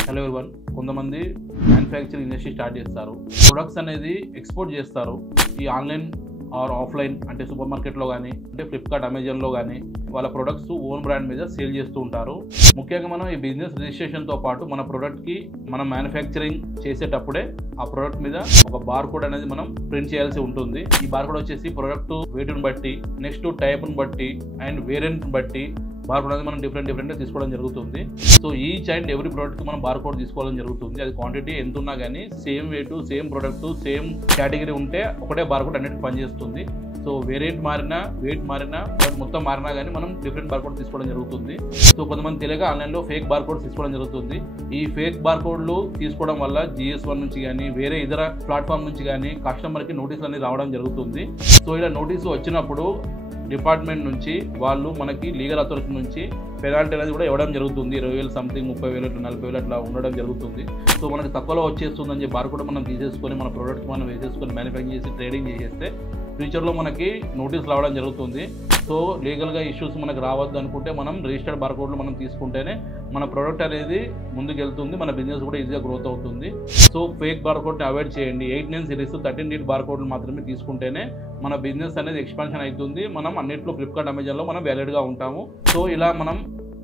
Hello everyone, కొంతమంది manufacturing industry start చేస్తారు, products అనేది ఎక్స్పోర్ట్ చేస్తారు. ఈ ఆన్లైన్ ఆర్ ఆఫ్లైన్ అంటే సూపర్ మార్కెట్లో కానీ అంటే ఫ్లిప్కార్ట్, అమెజాన్లో కానీ వాళ్ళ ప్రొడక్ట్స్ ఓన్ బ్రాండ్ మీద సేల్ చేస్తూ ఉంటారు. ముఖ్యంగా మనం ఈ బిజినెస్ రిజిస్ట్రేషన్తో పాటు మన ప్రొడక్ట్కి మనం మ్యానుఫ్యాక్చరింగ్ చేసేటప్పుడే ఆ ప్రొడక్ట్ మీద ఒక బార్ కోడ్ అనేది మనం ప్రింట్ చేయాల్సి ఉంటుంది. ఈ బార్ కోడ్ వచ్చేసి ప్రొడక్ట్ వెయిట్ని బట్టి, నెక్స్ట్ టైప్ని బట్టి అండ్ వేరియంట్ని బట్టి బార్ కోడ్ అనేది మనం డిఫరెంట్గా తీసుకోవడం జరుగుతుంది. సో ఈచ్ అండ్ ఎవ్రీ ప్రోడక్ట్కి మనం బార్ కోడ్ తీసుకోవడం జరుగుతుంది. అది క్వాంటిటీ ఎంత ఉన్నా కానీ same wait, same product, same category ఉంటే ఒకటే బార్ కోడ్ అన్నిటికీ పనిచేస్తుంది. సో వేరియంట్ మారినా, వెయిట్ మారినా, మొత్తం మారినా కానీ మనం డిఫరెంట్ బార్ కోడ్ తీసుకోవడం జరుగుతుంది. సో కొంతమంది తెలియక ఆన్లైన్లో ఫేక్ బార్ కోడ్స్ తీసుకోవడం జరుగుతుంది. ఈ ఫేక్ బార్ కోడ్లు తీసుకోవడం వల్ల GS1 నుంచి కానీ వేరే ఇతర ప్లాట్ఫామ్ నుంచి కానీ కస్టమర్కి నోటీసులు అనేది రావడం జరుగుతుంది. సో ఇలా నోటీసు వచ్చినప్పుడు డిపార్ట్మెంట్ నుంచి వాళ్ళు మనకి లీగల్ అథారిటీ నుంచి పెనాల్టీ అనేది కూడా ఇవ్వడం జరుగుతుంది. 20,000 సంథింగ్, 30,000, 40,000 అట్లా ఉండడం జరుగుతుంది. సో మనకి తక్కువలో వచ్చేస్తుందని చెప్పి బార్ కూడా మనం తీసేసుకొని మన ప్రోడక్ట్ మనం వేసేసుకొని మ్యానుఫ్యాక్చరింగ్ చేసి ట్రేడింగ్ చేసేస్తే ఫ్యూచర్లో మనకి నోటీస్ రావడం జరుగుతుంది. సో లీగల్గా ఇష్యూస్ మనకు రావద్దు అనుకుంటే మనం రిజిస్టర్డ్ బార్ కోడ్లు మనం తీసుకుంటేనే మన ప్రోడక్ట్ అనేది ముందుకెళ్తుంది, మన బిజినెస్ కూడా ఈజీగా గ్రోత్ అవుతుంది. సో ఫేక్ బార్ కోడ్ని అవాయిడ్ చేయండి. 8-9 సిరీస్ 13-digit బార్ కోడ్లు మాత్రమే తీసుకుంటేనే మన బిజినెస్ అనేది ఎక్స్పాన్షన్ అవుతుంది. మనం అన్నింటిలో ఫ్లిప్కార్ట్, అమెజాన్లో మనం వ్యాలిడ్గా ఉంటాము. సో ఇలా మనం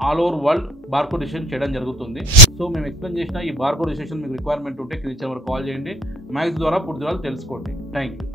all over world bar code registration చేయడం జరుగుతుంది. సో మేము ఎక్స్ప్లెయిన్ చేసిన ఈ బార్ కోడ్ రిజిస్ట్రేషన్ మీకు రిక్వైర్మెంట్ ఉంటే కింద కాల్ చేయండి. మ్యాక్స్ ద్వారా పూర్తి తెలుసుకోండి. Thank you.